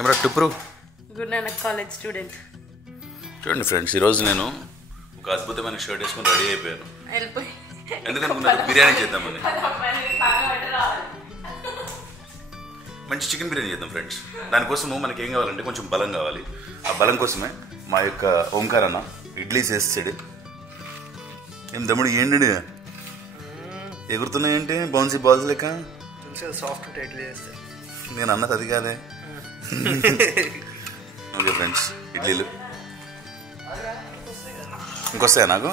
ఏమరా టుప్రు good Nanak college student. చూడండి friends, ఈరోజు నేను ఒక అద్భుతమైన షర్ట్ వేసుకొని రెడీ అయిపోయాను. ఎందుకనుకున్నాను? బిర్యానీ చేద్దామని. మంచి చికెన్ బిర్యానీ చేద్దాం ఫ్రెండ్స్. దానికోసము మనకి ఏం కావాలంటే కొంచెం బలం కావాలి. ఆ బలం కోసమే మా యొక్క ఓంకార్ అన్న ఇడ్లీ చేస్తాడు. ఏం తమ్ముడు ఏంటి ఎగురుతున్నాయంటే బౌన్సీ బాల్స్ లెక్క? సాఫ్ట్ ఇడ్లీ చేస్తాను. నేను అన్నది అది కాదే. ఓకే ఫ్రెండ్స్, ఇడ్లీలు ఇంకొస్తాయా నాకు?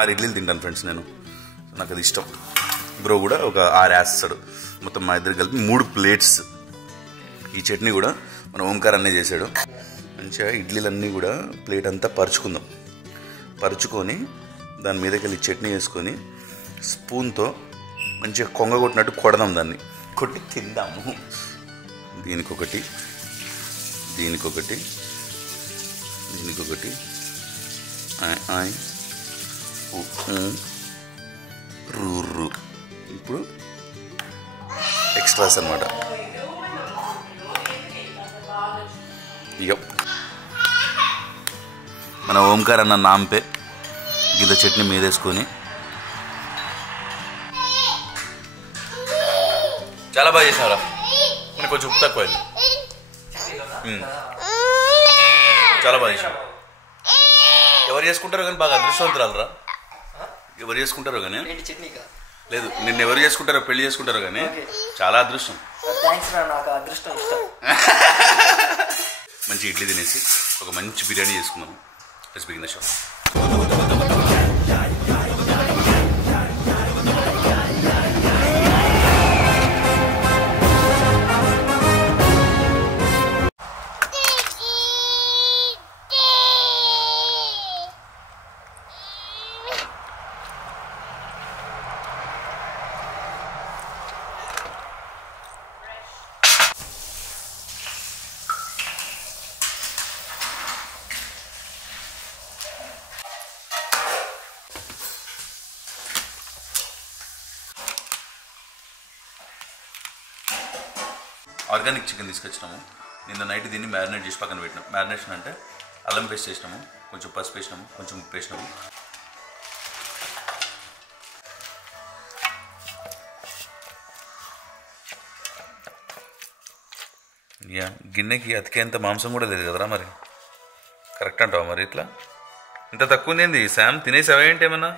6 ఇడ్లీలు తింటాను ఫ్రెండ్స్ నేను. నాకు అది ఇష్టం. బ్రో కూడా ఒక 6 వేస్తాడు. మొత్తం మా ఇద్దరు కలిపి 3 ప్లేట్స్. ఈ చట్నీ కూడా మన ఓంకార్ అన్నే చేశాడు. మంచిగా ఇడ్లీలన్నీ కూడా ప్లేట్ అంతా పరుచుకొని దాని మీదకి వెళ్ళి చట్నీ వేసుకొని స్పూన్తో మంచిగా కొంగ కొట్టినట్టు కొడదాం, దాన్ని కొట్టి తిందాము. దీనికొకటి రూ. ఇప్పుడు ఎక్స్ట్రాస్ అన్నమాట. మన ఓంకార్ అన్న నాంపే గిద్ద చట్నీ మీదేసుకొని చాలా బాగా చేసినారా. మనకు కొంచెం ఉప్పు తక్కువైంది. చాలా బాగా చేసావు. ఎవరు చేసుకుంటారో కానీ బాగా అదృష్టవంతురాలరా. ఎవరు చేసుకుంటారో కానీ లేదు, నిన్ను ఎవరు చేసుకుంటారో పెళ్లి చేసుకుంటారో కానీ చాలా అదృష్టం. మంచి ఇడ్లీ తినేసి ఒక మంచి బిర్యానీ చేసుకున్నాము. Let's begin the show. Organic chicken తీసుకొచ్చినాము. నిన్న నైట్ దీన్ని మ్యారినేట్ చేసి పక్కన పెట్టినాం. మ్యారినేషన్ అంటే అల్లం పేస్ట్ వేసినాము, కొంచెం పసుపు వేసినాము, కొంచెం ఉప్పు వేసినాము. గిన్నెకి అతికేంత మాంసం కూడా లేదు కదరా. మరి కరెక్ట్ అంటావా? మరి ఇట్లా ఇంత తక్కువ ఏంది శామ్? తినేసావా ఏంటి? ఏమన్నా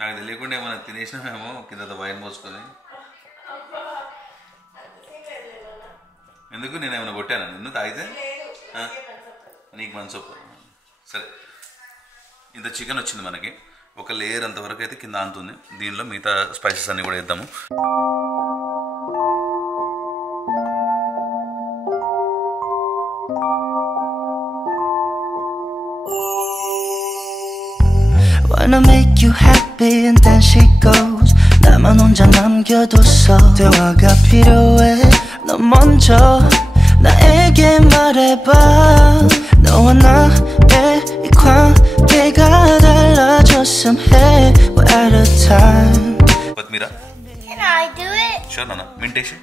నాకు తెలియకుండా ఏమన్నా తినేసినామేమో కింద వైన్ పోసుకొని. ఎందుకు నేనేమైనా కొట్టాను నిన్ను తాగితే? నీకు మనసు సరే. ఇంత చికెన్ వచ్చింది మనకి. ఒక లేయర్ అంతవరకు అయితే కింద ఆనుతుంది. దీనిలో మిగతా స్పైసెస్ అన్నీ కూడా వేద్దాము. Wanna make you happy and then she goes. 나만 혼자 남겨뒀어. 대화가 필요해. 너 먼저 나에게 말해봐. 너와 나의 이 관계가 달라졌음 해. We're out of time. కొత్తిమీర. Can I do it? Sure నాన్న. మింట్ వేసి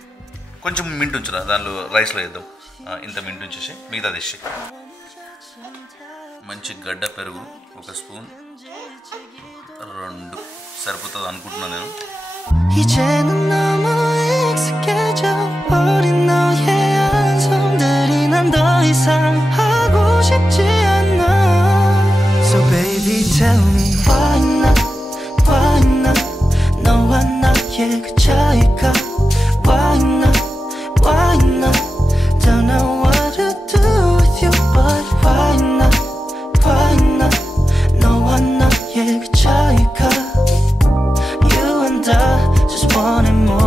కొంచెం మింట్ ఉంచురా. దానిలో రైస్లో వేద్దాం. ఇంత మింట్ ఉంచేసి మిగతా తీసి. మంచి గడ్డ పెరుగు 1 స్పూన్, 2 సరిపోతుంది అనుకుంటున్నాను నేను. 이제는 너무 익숙해져 버린 너의 안성들이 난 더 이상 하고 싶지 않아. So baby tell me why not 너와 나의 그 차이가 why not don't know what to do with you but why not 너와 나의 그 차이가 you and I just wanted more.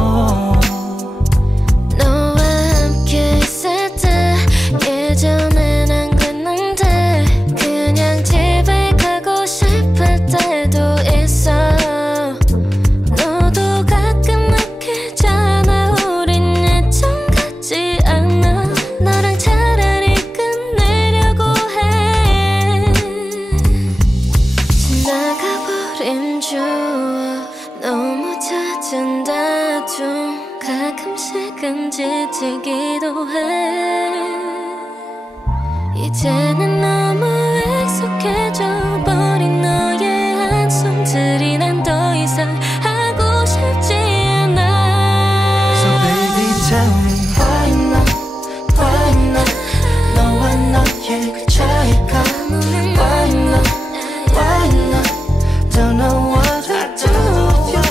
조금씩은 지치기도 해 이제는 너무 익숙해져 버린 너의 한숨들이 난 더 이상 하고 싶지 않아 So baby tell me why not why not 너와 나의 그 차이가 why not why not don't know what to do with you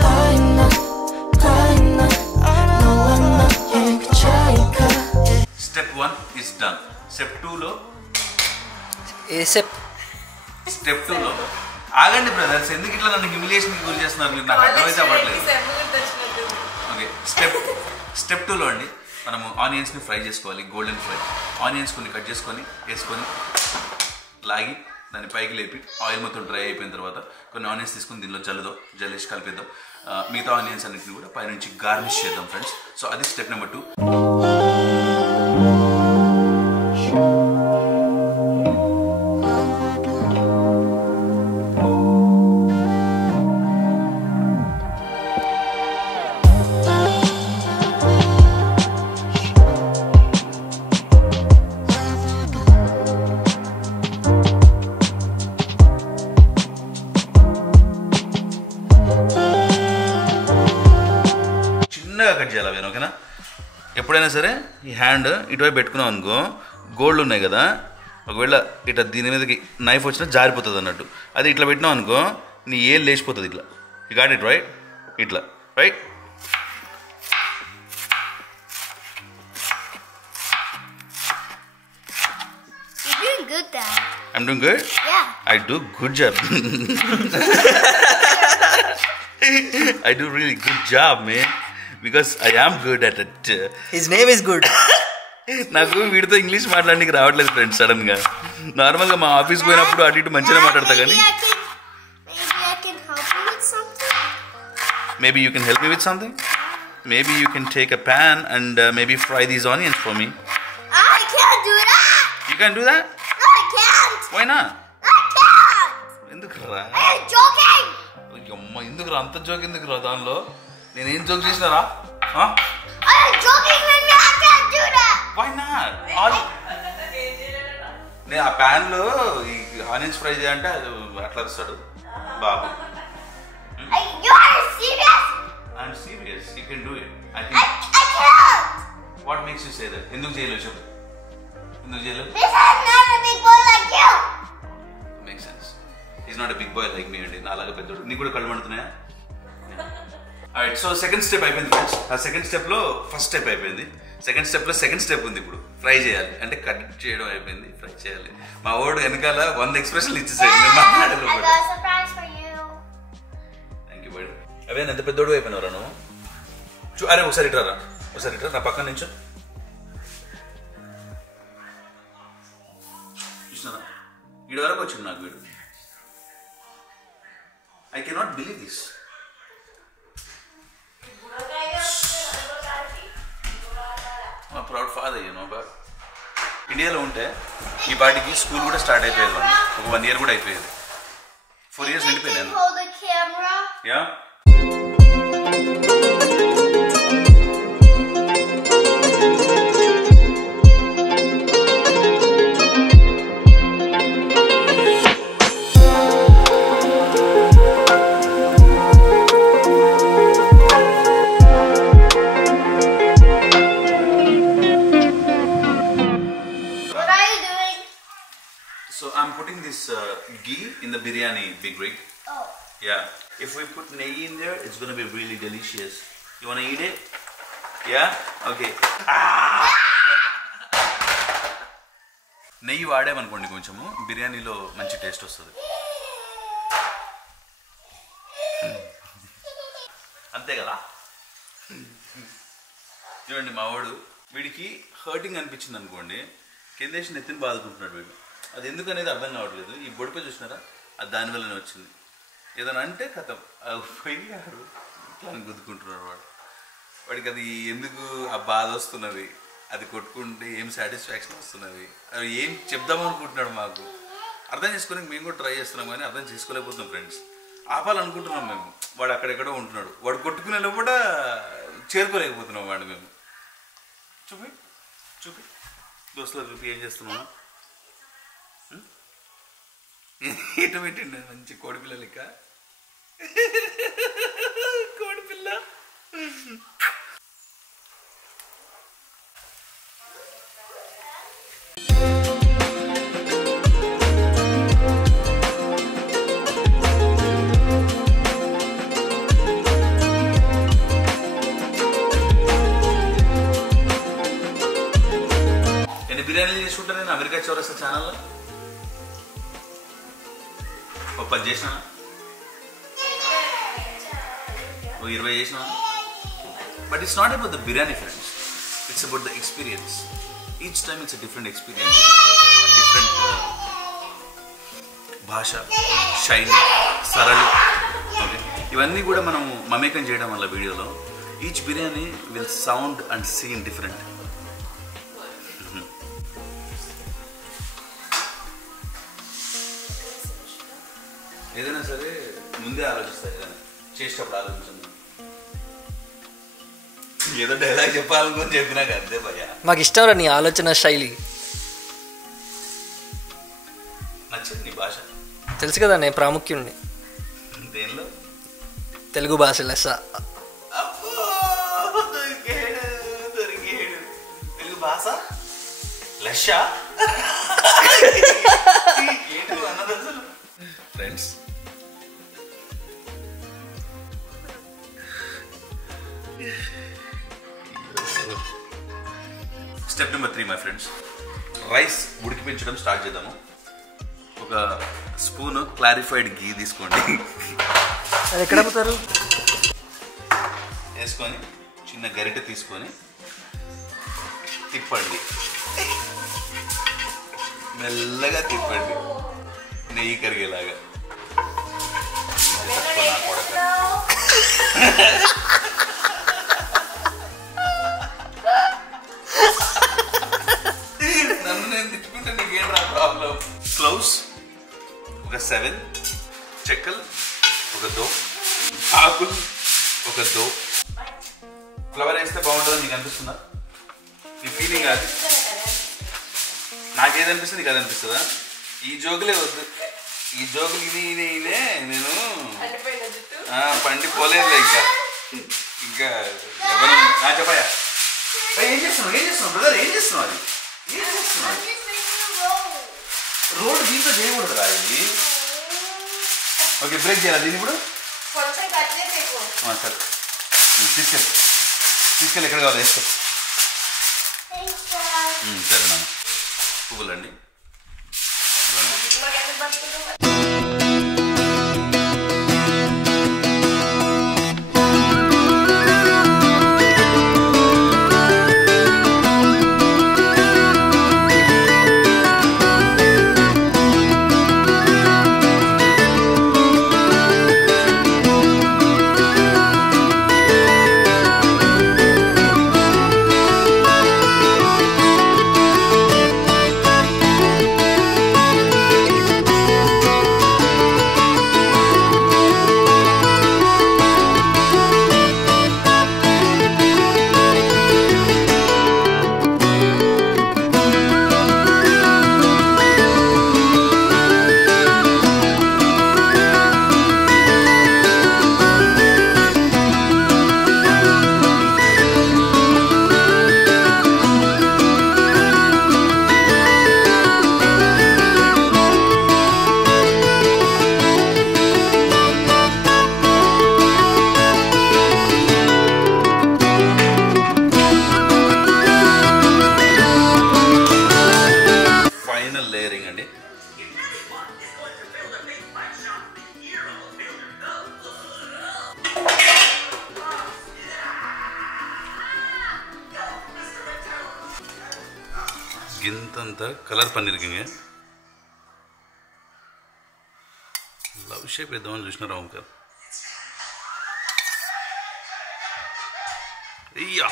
why not why not 너와 나의 그 차이가 Step 1 is done. Step 2లో Step 2లో ఆగండి brothers, ఎందుకు ఇట్లా నన్ను హ్యూమిలియేషన్కి గురి చేస్తున్నారు మీరు? నాకు అర్థమైతే అవ్వట్లేదు. ఓకే, స్టెప్ 2లో అండి మనము ఆనియన్స్ని ఫ్రై చేసుకోవాలి. గోల్డెన్ ఫ్రై ఆనియన్స్ కొన్ని కట్ చేసుకొని వేసుకొని లాగి దాన్ని పైకి లేపి ఆయిల్ మొత్తం డ్రై అయిపోయిన తర్వాత కొన్ని ఆనియన్స్ తీసుకొని దీనిలో జల్లేసి కలిపేద్దాం. మిగతా ఆనియన్స్ అన్నింటిని కూడా పైనుంచి గార్నిష్ చేద్దాం ఫ్రెండ్స్. సో అది స్టెప్ నెంబర్ 2. కట్ చేయాలి అవి, ఓకేనా? ఎప్పుడైనా సరే ఈ హ్యాండ్ ఇటువైపు పెట్టుకున్నాం అనుకో, గోల్డ్ ఉన్నాయి కదా, ఒకవేళ ఇట్లా దీని మీదకి నైఫ్ వచ్చినా జారిపోతుంది అన్నట్టు. అది ఇట్లా పెట్టినాం అనుకో నీ ఏళ్ళు లేచిపోతుంది ఇట్లా. You got it right? ఇట్లా right. You're doing good, Dad. I'm doing good? Yeah. I do good job. I do really good job, man. Because I am good at it. His name is good. నాకు వీడితో English మాట్లాడడానికి రావట్లేదు friends. సడన్గా నార్మల్గా మా ఆఫీస్కి పోయినప్పుడు అటు ఇటు మంచిగా మాట్లాడతా కానీ Maybe I can help you with something. maybe you can help me with something. Maybe you can take a pan and maybe fry these onions for me. I can't do that. You can't do that? No, I can't. Why not? I can't. ఎందుకురా? I'm joking. అమ్మ ఎందుకురా అంత joke ఎందుకురా? దానిలో నేనేం joke చేసినారా? I'm joking, and I can't do that. Why not? నేను ఆ ప్యాన్లో ఈ ఆనియన్స్ ఫ్రై చేయాలంటే అది అట్లా వస్తాడు బాబు. You are serious? I'm serious. You can do it. I I think. can't. What makes you say that? ఎందుకు చేయలేవు చెప్పు. ఎందుకు చేయలేవు? Because I'm not a big boy like you. Make sense. Is not a big boy like me అండి. నాలాగా పెద్దోడు. నీకు కూడా కళ్ళు మండుతున్నాయా? రైట్. సో సెకండ్ స్టెప్ అయిపోయింది ఫ్రెండ్స్. ఆ సెకండ్ స్టెప్లో ఫస్ట్ స్టెప్ అయిపోయింది. సెకండ్ స్టెప్లో సెకండ్ స్టెప్ ఉంది. ఇప్పుడు ఫ్రై చేయాలి. అంటే కట్ చేయడం అయిపోయింది, ఫ్రై చేయాలి. మా వాడు వెనకాల 100 ఎక్స్ప్రెషన్లు ఇచ్చేసాడు నేను I మాట్లాడలేదు. got a surprise for you. Thank you bud. అవే ఎంత పెద్దోడు అయిపోయినవరా నువ్వు? అరే ఒకసారి ఇట్రా, ఒకసారి ఇట్రా నా పక్కన నుంచో. చూసినారా వీడి వరకు వచ్చింది నాకు వీడు. I cannot believe this. మా ప్రౌడ్ ఫాదర్ బట్ ఇండియాలో ఉంటే ఈ పాటికి స్కూల్ కూడా స్టార్ట్ అయిపోయేది. ఒక 1 year కూడా అయిపోయేది. 4 years నిండిపోయింది. Hold the camera. Yeah. What are you doing? So I'm putting this ghee in the biryani big rig. Oh. Yeah. If we put neyi in there, it's gonna be really delicious. You wanna eat it? Yeah? Okay. నెయ్యి వాడామనుకోండి కొంచెము బిర్యానీలో మంచి taste వస్తుంది. అంతే కదా? చూడండి మా వాడు, వీడికి హర్టింగ్ అనిపించింది అనుకోండి, కిందేసి నెత్తిని బాదుకుంటున్నాడు వీడు. అది ఎందుకు అనేది అర్థం కావట్లేదు. ఈ బొడిపై చూసినారా, అది దానివల్లనే వచ్చింది. ఏదైనా అంటే కథ పోయాడు ఇట్లా అని గుద్దుకుంటున్నాడు వాడు. వాడికి అది ఎందుకు ఆ బాధ వస్తున్నది, అది కొట్టుకుంటే ఏం సాటిస్ఫాక్షన్ వస్తున్నది, అది ఏం చెప్దామనుకుంటున్నాడు మాకు. అర్థం చేసుకోవడానికి మేము కూడా ట్రై చేస్తున్నాం కానీ అర్థం చేసుకోలేకపోతున్నాం ఫ్రెండ్స్. ఆపాలనుకుంటున్నాం మేము. వాడు అక్కడెక్కడో ఉంటున్నాడు. వాడు కొట్టుకునే కూడా చేరుకోలేకపోతున్నాం వాడు మేము. చూపి చూపి దోస్తులు చూపి ఏం చేస్తున్నాము. ఎటు పెట్టిండి మంచి కోడిపిల్ల లెక్క. కోడిపిల్ల బిర్యానీలు చేసుకుంటా నేను అమెరికా చౌరస్తా ఛానల్లో. ఒక 10 చేసిన, ఒక 20 చేసిన. But it's not about the biryani friends, it's about the experience. Each time it's a different experience, different భాష, శైలి, సరళి. ఓకే, ఇవన్నీ కూడా మనం మమేకం చేయడం వల్ల వీడియోలో each biryani will sound and scene different. ఏదైనా సరే ముందే ఆలోచిస్తాయి కానీ చేసేటప్పుడు ఆలోచించండి. ఏదో డైలాగ్ చెప్పాలనుకుని చెప్పినాక అంతే భయ్యా. మాకు ఇష్టం రా నీ ఆలోచన శైలి. నచ్చింది నీ భాష. తెలుసు కదా నేను ప్రాముఖ్యుడిని దేనిలో? తెలుగు భాష లెస్స. దొరికేడు తెలుగు భాష లెస్స ఏంటి అన్నది అసలు. Friends, step number 3 my friends, rice ఉడికిపించడం స్టార్ట్ చేద్దాము. ఒక స్పూన్ క్లారిఫైడ్ గీ తీసుకోండి. అది ఎక్కడ అమ్ముతారు? వేసుకొని చిన్న గరిటె తీసుకొని తిప్పండి, మెల్లగా తిప్పండి, నెయ్యి కరిగేలాగా. నన్ను నేను తిట్టుకుంటే నీకేం రా ప్రాబ్లం. క్లౌస్ ఒక 7, చెక్కలు ఒక దో, ఆకులు ఒక దో. ఫ్లవర్ వేస్తే బాగుంటుందని నీకు అనిపిస్తుందా? నీ ఫీలింగ్ అది. నాకేదనిపిస్తుంది నీకు అది అనిపిస్తుందా? ఈ జోకులే వద్దు, ఈ జోకులు ఇదే నేను పండిపోలేదు ఇంకా ఇంకా ఎవరు. చెప్పయా ఏం చేస్తున్నావు బ్రదర్? ఏం చేస్తున్నావు? అది ఏం చేస్తున్నావు? రోడ్ దీంతో చేయకూడదు రా ఇది. ఓకే, బ్రేక్ చేయాలి దీన్ని ఇప్పుడు. సరే తీసుకెళ్ళి ఎక్కడ కావాలి వేసుకో. సరే నాన్న, పువ్వులండి. గింతంత కలర్ పన్నీర్కింగ లవ్ షేప్ వేద్దామని చూసినారా ఓంకార్? అయ్యా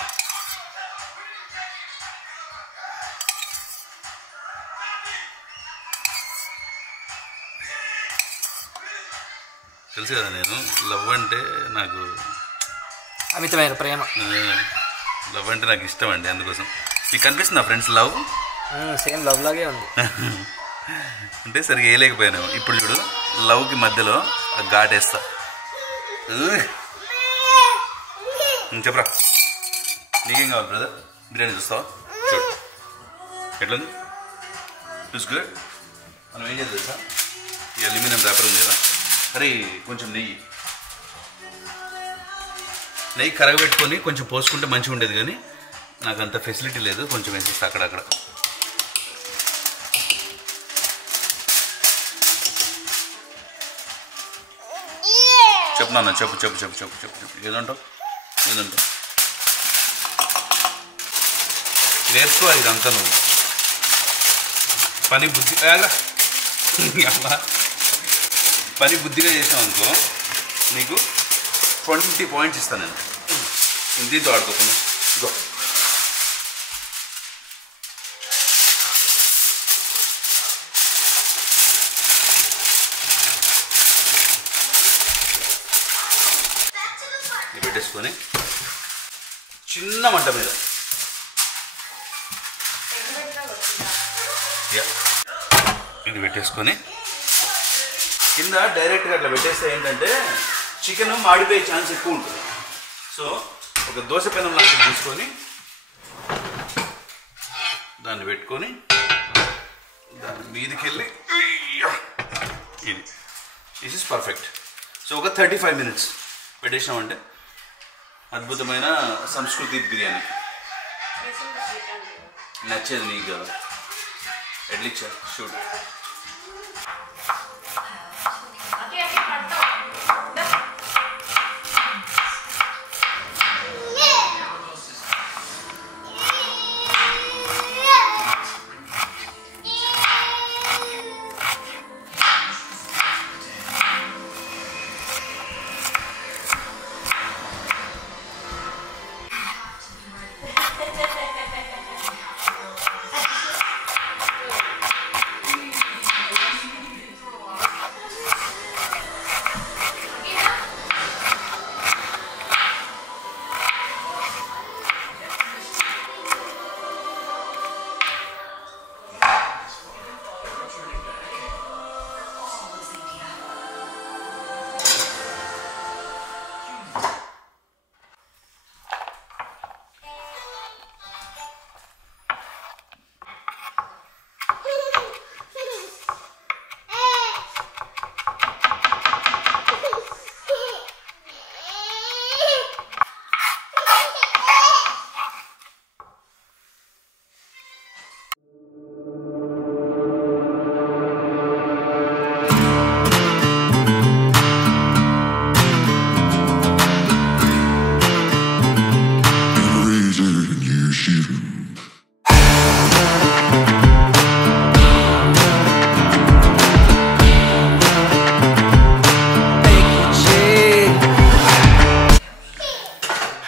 తెలుసు కదా, నేను లవ్ అంటే నాకు అమితమైన ప్రేమ. లవ్ అంటే నాకు ఇష్టం అండి, అందుకోసం. మీకు కనిపిస్తుందా ఫ్రెండ్స్ లవ్? సేమ్ లవ్ లాగే ఉంది. అంటే సరిగా వేయలేకపోయాను. ఇప్పుడు చూడు, లవ్కి మధ్యలో ఆ ఘాటేస్తా. చెప్పరా, నీకేం కావాలి బ్రదర్? బిర్యానీ చూస్తావా? చూడు ఎట్లుంది, చూస్ గుడ్. మనం ఏం చేద్దాం తెలుసా, ఈ అల్యూమినియం ర్యాపర్ ఉంది కదా, అరే కొంచెం నెయ్యి కరగబెట్టుకొని కొంచెం పోసుకుంటే మంచిగా ఉండేది, కానీ నాకు అంత ఫెసిలిటీ లేదు. కొంచెం వేసేస్తా అక్కడక్కడ. చెప్పు నాన్న, చెప్పు చెప్పు చెప్పు చెప్పు చెప్పు చెప్పు ఏదంటావు ఏదంటావు? నేర్చుకోవాలి ఇదంతా. నువ్వు పని బుద్ధిగా చేసావు అనుకో, నీకు 20 పాయింట్స్ ఇస్తాను నేను. దీంతో ఆడుకోకుండా ఇగో. ఇది పెట్టేసుకొని చిన్న మంట మీద ఇది పెట్టేసుకొని కింద డైరెక్ట్గా అట్లా పెట్టేస్తే ఏంటంటే చికెన్ మాడిపోయే ఛాన్స్ ఎక్కువ ఉంటుంది. సో ఒక దోశ పెనం లాంటిది తీసుకొని దాన్ని పెట్టుకొని దాని మీదకి వెళ్ళి ఇది దిస్ ఇస్ పర్ఫెక్ట్. సో ఒక 35 minutes పెట్టేసినామంటే అద్భుతమైన సంస్కృతి బిర్యానీ. నచ్చేది నీకు కదా, ఎడ్లిచ్చా షూట్.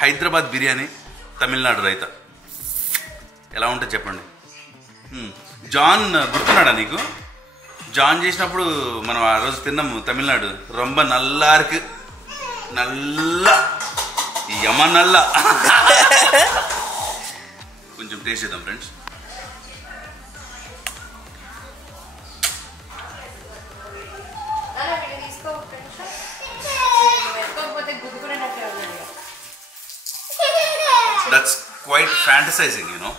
హైదరాబాద్ బిర్యానీ, తమిళనాడు రైతా ఎలా ఉంటుంది చెప్పండి. జాన్ గుర్తున్నాడా నీకు? జాన్ చేసినప్పుడు మనం ఆ రోజు తిన్నాము తమిళనాడు. రొంబ నల్లాருக்கு నల్ల యమ నల్ల. కొంచెం టేస్ట్ చేద్దాం friends. That's quite fantasizing, you know.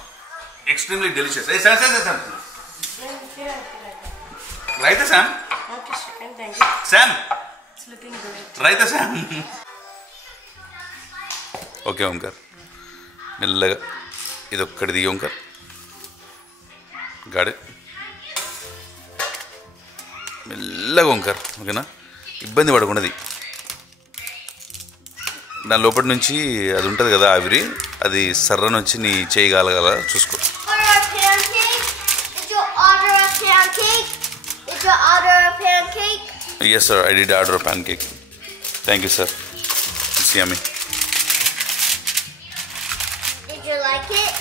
Extremely delicious. Hey, Sam. Raita, Sam. Okay, chicken, thank you. Sam. It's looking good. Raita, Sam. Okay, Omkar. మెల్లగా ఇది ఒక్కటి దిగి ఓంకర్. గాడి మెల్లగా ఓంకర్, ఓకేనా? ఇబ్బంది పడకుండాది. దాని లోపటి నుంచి అది ఉంటుంది కదా ఆవిరి, అది సర్రని వచ్చి నీ చేయగలగల చూసుకో. Yes sir, I did order a pancake. Thank you sir. It's yummy. Did you like it?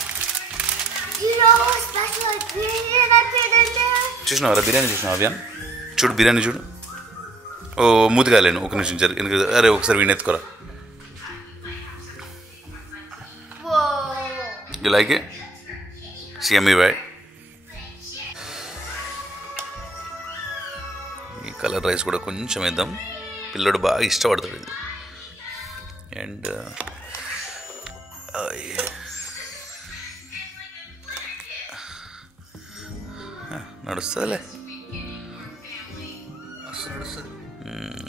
You know what special ingredient I put in there? చూసినావరా biryani? చూసినావు అవ్యాన్? చూడు బిర్యానీ చూడు. ఓ మూతికాలేను, ఒక నిమిషం జరిగి. అరే ఒకసారి వీణెత్తుకోరా. You like it? సిఎంఈ బాయ్. ఈ కలర్ రైస్ కూడా కొంచెం వేద్దాం, పిల్లడు బాగా ఇష్టపడతాడు ఇది. అండ్ నడుస్తుందిలే.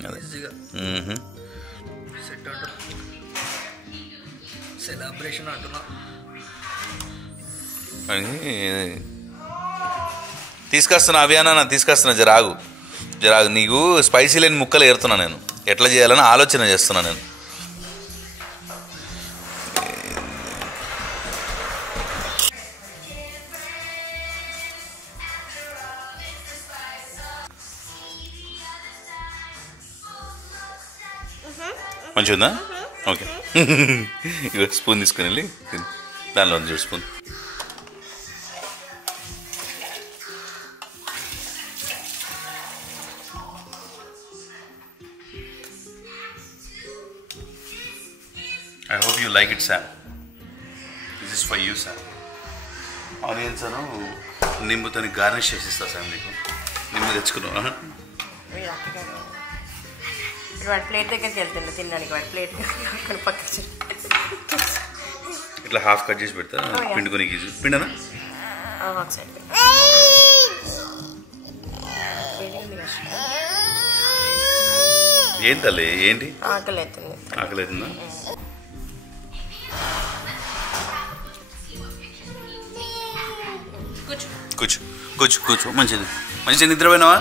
అదే సెట్ అంటున్నా, సెలబ్రేషన్ అంటున్నా. తీసుకొస్తున్నా అభియానా, తీసుకొస్తున్నా. జరాగు నీకు స్పైసీ లేని ముక్కలు ఏరుతున్నా నేను. ఎట్లా చేయాలని ఆలోచన చేస్తున్నా నేను. మంచిగా ఉందా? ఓకే. ఇక స్పూన్ తీసుకుని వెళ్ళి దానిలో చూడు spoon. I hope you like it, Sam. This is for you, Sam. Onions అను నింబుతో గార్నిష్ చేసి ఇస్తా సార్ నీకు. నింబు తెచ్చుకున్నావా? వాడి ప్లేట్ దగ్గరికి వెళ్తుండే తినడానికి. వాడి ప్లేట్ పక్కకి ఇట్లా హాఫ్ కట్ చేసి పెడతా. పిండుకొని పిండనా? ఏం తల్లి ఏంటి? ఆకలి అవుతుంది. ఆకలి అవుతుందా? కూర్చో. మంచిది నిద్రపోయినావా?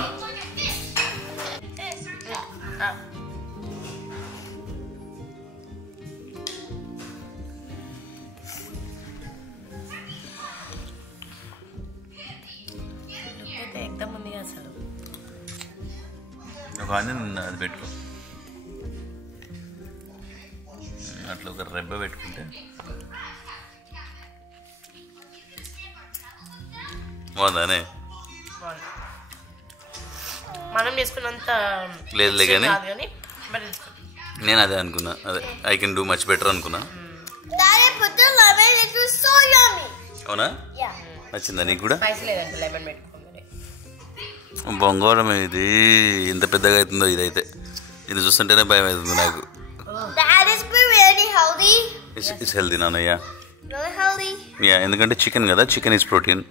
ఒక ఆనియన్ అది పెట్టుకో, అట్లా ఒక రెబ్బ పెట్టుకుంటే బాగుందానే? మనం చేసుకున్నంత లేదులే కానీ నేను అదే అనుకున్నా. అదే I can do much better అనుకున్నా. అవునా? నచ్చిందా నీకు కూడా? బంగారం ఇది ఎంత పెద్దగా అవుతుందో ఇదైతే. ఇది చూస్తుంటేనే భయం అవుతుంది నాకు. ఇట్స్ హెల్దీ నాన్నయ్య. ఎందుకంటే చికెన్ కదా, chicken is protein.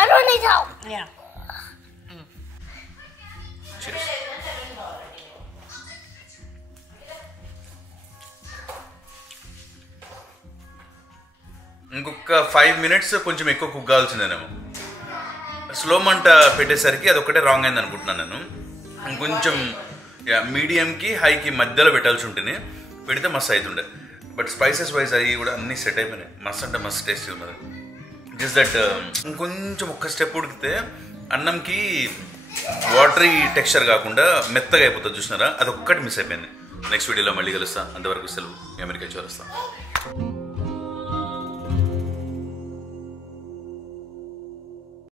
I don't need help. Yeah. Cheers. ఇంకొక 5 minutes కొంచెం ఎక్కువ కుక్ కావాల్సిందేనేమో. స్లో మంట పెట్టేసరికి అది ఒకటే రాంగ్ అయింది అనుకుంటున్నాను నేను. ఇంకొంచెం మీడియంకి హైకి మధ్యలో పెట్టాల్సి ఉంటుంది. పెడితే మస్తు అవుతుండే. బట్ స్పైసెస్ వైజ్ అవి కూడా అన్నీ సెట్ అయిపోయినాయి. మస్తు అంటే మస్తు టేస్టీ ఉన్నది. జస్ట్ దట్ ఇంకొంచెం ఒక్క స్టెప్ ఉడికితే అన్నంకి వాటరీ టెక్స్చర్ కాకుండా మెత్తగా అయిపోతుంది. చూసినారా? అది ఒక్కటి మిస్ అయిపోయింది. నెక్స్ట్ వీడియోలో మళ్ళీ కలుస్తా. అంతవరకు సెలవు. అమెరికా చూస్తాను.